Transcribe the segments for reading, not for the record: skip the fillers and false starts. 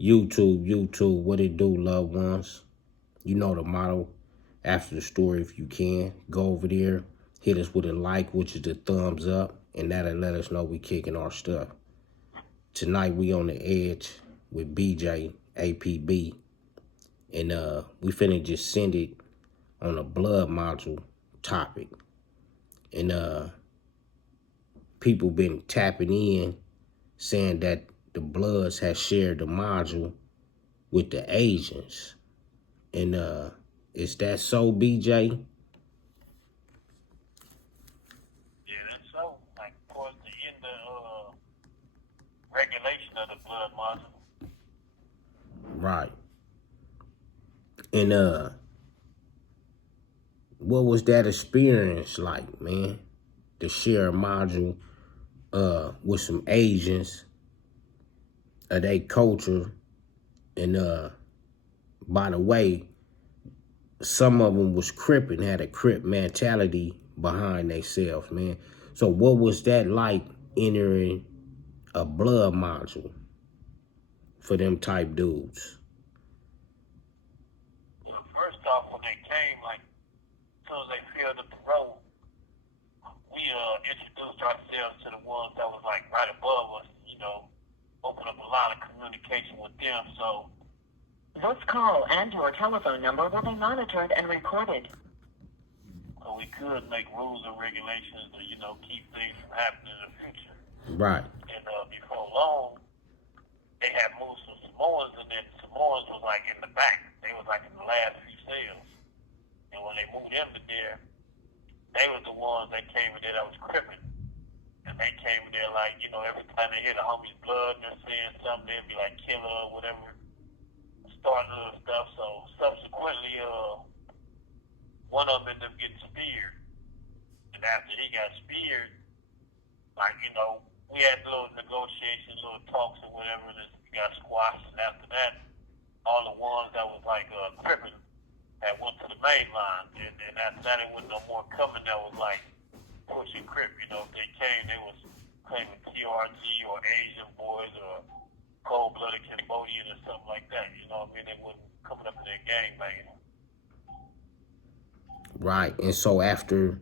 YouTube, what it do, loved ones? You know the motto. After the story, if you can, go over there, hit us with a like, which is the thumbs up, and that'll let us know we kicking our stuff. Tonight we on the edge with BJ, APB, and we finna just send it on a blood module topic. And people been tapping in saying that the Bloods has shared the module with the Asians. And is that so, BJ? Yeah, that's so. Like, towards the end of regulation of the blood module. Right. And what was that experience like, man? To share a module with some Asians of their culture. And by the way, some of them was Crip and had a Crip mentality behind themselves, man. So what was that like entering a blood module for them type dudes? Well, first off, when they came, like, as soon as they filled up the road, we introduced ourselves to the ones that was, like, right above us, opened up a line of communication with them. So this call and your telephone number will be monitored and recorded. So we could make rules and regulations to, keep things from happening in the future. Right. And before long, they had moved some Samoans, and then Samoans was like in the back. They was like in the last few cells. And when they moved them in there, they was the ones that came in there that was crippin'. And they came in there like, every time they hear the homie's blood and they're saying something, they'd be like killer or whatever, starting other stuff. So subsequently, one of them ended up getting speared. And after he got speared, like, we had little negotiations, little talks or whatever, and it got squashed. And after that, all the ones that was like crippin' had went to the main line. And after that, it wasn't no more coming that was like pushing Crip. If they came, they was claiming TRG or Asian boys or cold-blooded Cambodian or something like that. You know what I mean? They wasn't coming up to their gang banging. Right. And so after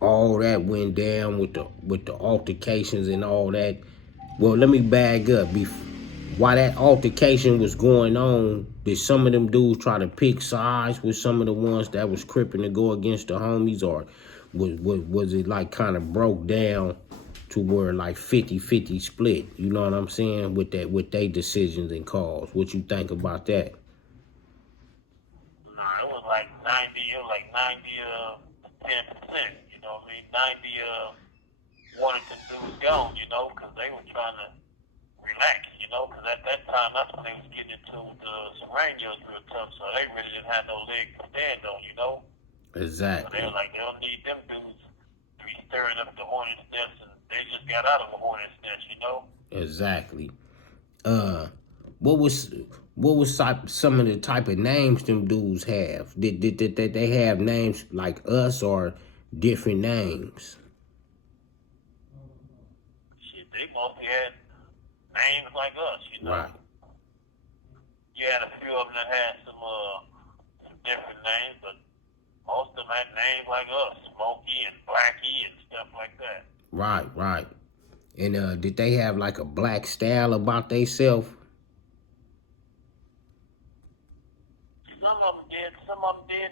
all that went down with the altercations and all that, well, let me bag up. While that altercation was going on, did some of them dudes try to pick sides with some of the ones that was cripping to go against the homies, or was it like kind of broke down to where like 50-50 split? You know what I'm saying? With their decisions and calls. What you think about that? Nah, it was like 90, 10%. You know what I mean? 90 wanted the dudes gone, because they were trying to relax, because at that time, that's when they was getting into the Serranos real tough, so they really didn't have no leg to stand on. Exactly. So they were like, they don't need them dudes to be stirring up the hornet's nest, and they just got out of the hornet's nest. Exactly. What was some of the type of names them dudes have? Did they have names like us or different names? Shit, they mostly had names like us. Right. You had a few of them that had some different names, but most of them had names like us, Smokey and Blackie and stuff like that. Right. And did they have like a black style about theyself? Some of them did,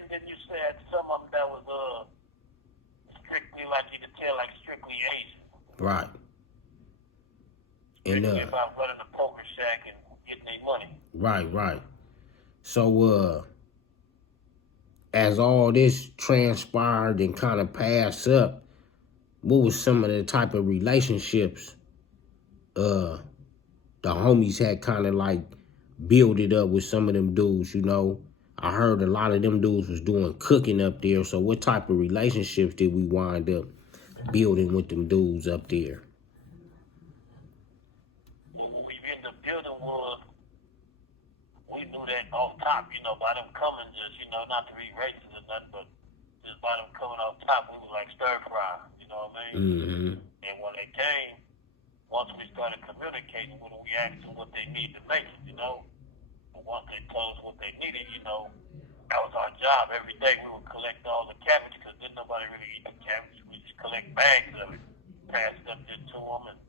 and then you said some of them that was strictly, like you could tell, like strictly Asian. Right. And about running a poker shack and getting their money. Right. So as all this transpired and kind of passed up, what was some of the type of relationships the homies had kind of like build it up with some of them dudes? I heard a lot of them dudes was doing cooking up there. So what type of relationships did we wind up building with them dudes up there? What we ended up building was, we knew that off top, by them coming, just, not to be racist or nothing, but just by them coming off top, we was like stir fry, you know what I mean? Mm-hmm. And when they came, once we started communicating with them, we asked them what they need to make it, And once they told us what they needed, that was our job. Every day we would collect all the cabbage because didn't nobody really eat the cabbage. We just collect bags of it, pass it up there to them, and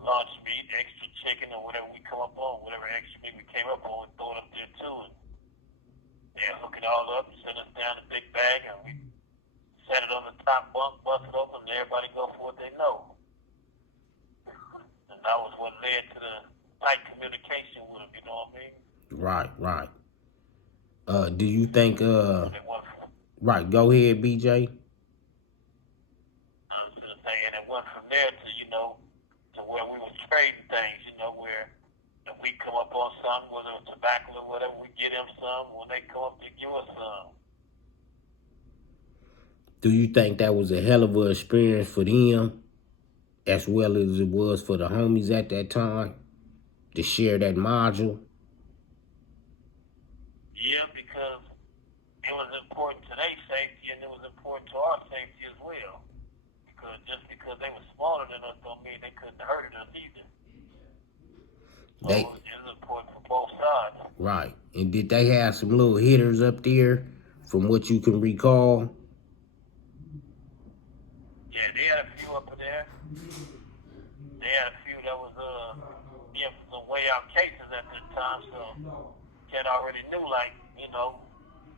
lunch meat, extra chicken, or whatever we come up on, whatever extra meat we came up on, we throw it up there too. And they'd hook it all up and send us down a big bag, and we set it on the top bunk, bust it open, and everybody go for what they know. And that was what led to the tight communication with them, you know what I mean? Right. Do you think right, go ahead, BJ. I was gonna say, and it went from there to, to where we were trading things, where if we come up on something, whether it's tobacco or whatever, we get them some. When they come up, they give us some. Do you think that was a hell of an experience for them, as well as it was for the homies at that time, to share that module? Yeah, because it was important to their safety and it was important to our safety as well. Because just because they were smaller than us don't mean they couldn't hurt us either. So it was important for both sides. Right. And did they have some little hitters up there from what you can recall? Yeah, they had a few up in there. They had a few that was some way out cases at that time, so Ted already knew,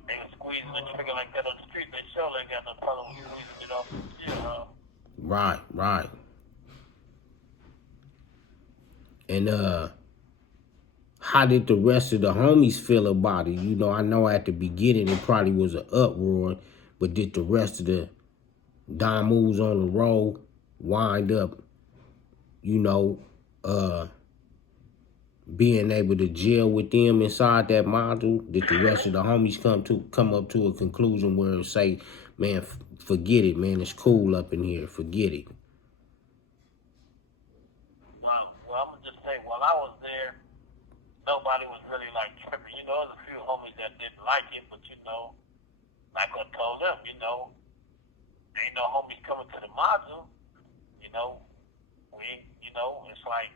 they were squeezing the trigger like that on the street. They sure ain't got no problem with squeezing it off the jailhouse. Right. And how did the rest of the homies feel about it? I know at the beginning it probably was an uproar, but did the rest of the Damus on the road wind up, being able to gel with them inside that module? Did the rest of the homies come up to a conclusion where it say, man, forget it, man, it's cool up in here, forget it? Well, I'm gonna just say, while I was there, nobody was really tripping. There's a few homies that didn't like it, but like I told them, ain't no homies coming to the module. It's like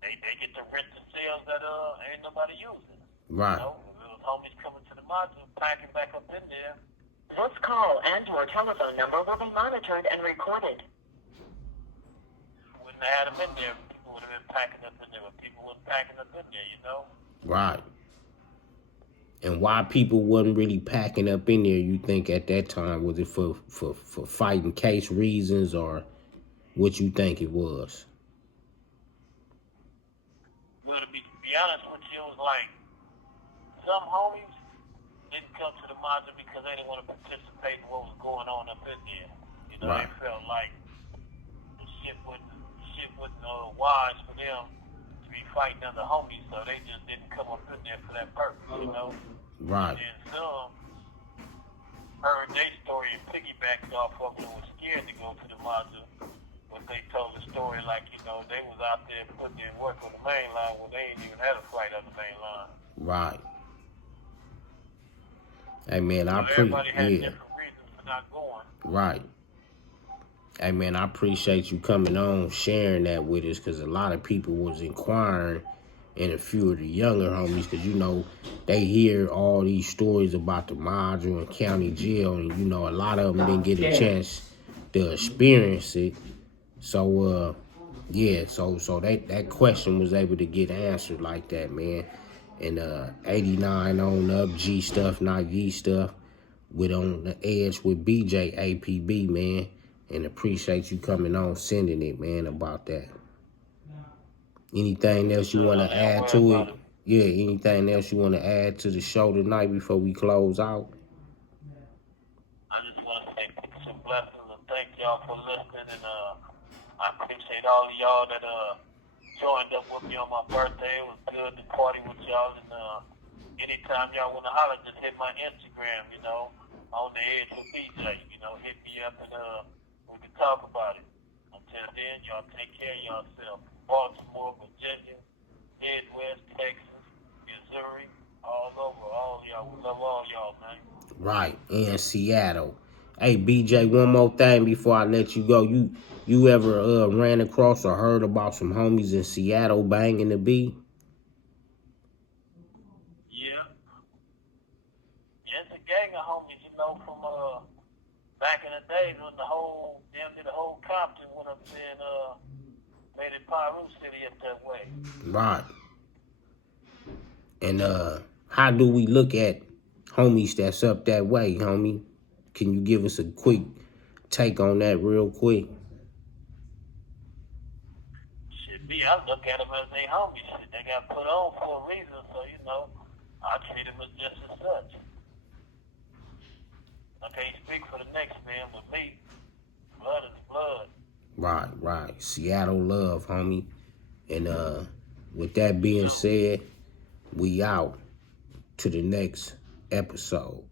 they get to rent the cells that ain't nobody using. Right. Those homies coming to the module, packing back up in there. This call and your telephone number will be monitored and recorded. Wouldn't have had them in there. People would have been packing up in there, but people weren't packing up in there, Right. And why people wasn't really packing up in there, you think at that time? Was it for fighting case reasons, or what you think it was? Well, to be honest with you, it was like some homies didn't come to the module because they didn't want to participate in what was going on up in there. Right. They felt like the shit wasn't wise for them to be fighting other homies, so they just didn't come up in there for that purpose, Right. And some heard their story and piggybacked off of it and was scared to go to the module. But they told the story like, they was out there putting in work on the main line when they ain't even had a fight on the main line. Right. Hey, man, Everybody had different reasons for not going. Right. Hey, man, I appreciate you coming on, sharing that with us, because a lot of people was inquiring, and a few of the younger homies, because, they hear all these stories about the module and county jail, and, a lot of them didn't get a chance to experience it. So, so that question was able to get answered like that, man. And 89 on up, G stuff, not Ye stuff, with On the Edge with BJ APB, man. And appreciate you coming on, sending it, man, about that. Anything else you want to add to it? Yeah, anything else you want to add to the show tonight before we close out? I just want to say peace and blessings and thank y'all for listening. And I appreciate all of y'all that joined up with me on my birthday. It was good to party with y'all. And anytime y'all want to holler, just hit my Instagram, On the Edge with BJ. Hit me up and we can talk about it. Until then, y'all take care of yourself. Baltimore, Virginia, Midwest, Texas, Missouri, all over, all y'all. We love all y'all, man. Right, and Seattle. Hey, BJ, one more thing before I let you go. You ever ran across or heard about some homies in Seattle banging the B? Yeah. Yeah, it's a gang of homies, you know, from back in the days when the whole Compton would have been made it Piru City up that way. Right. And how do we look at homies that's up that way, homie? Can you give us a quick take on that real quick? Shit, me, I look at them as they homies. Shit, they got put on for a reason, so, you know, I treat them as just as such. I can't speak for the next man, but me, blood is blood. Right. Seattle love, homie. And with that being said, we out to the next episode.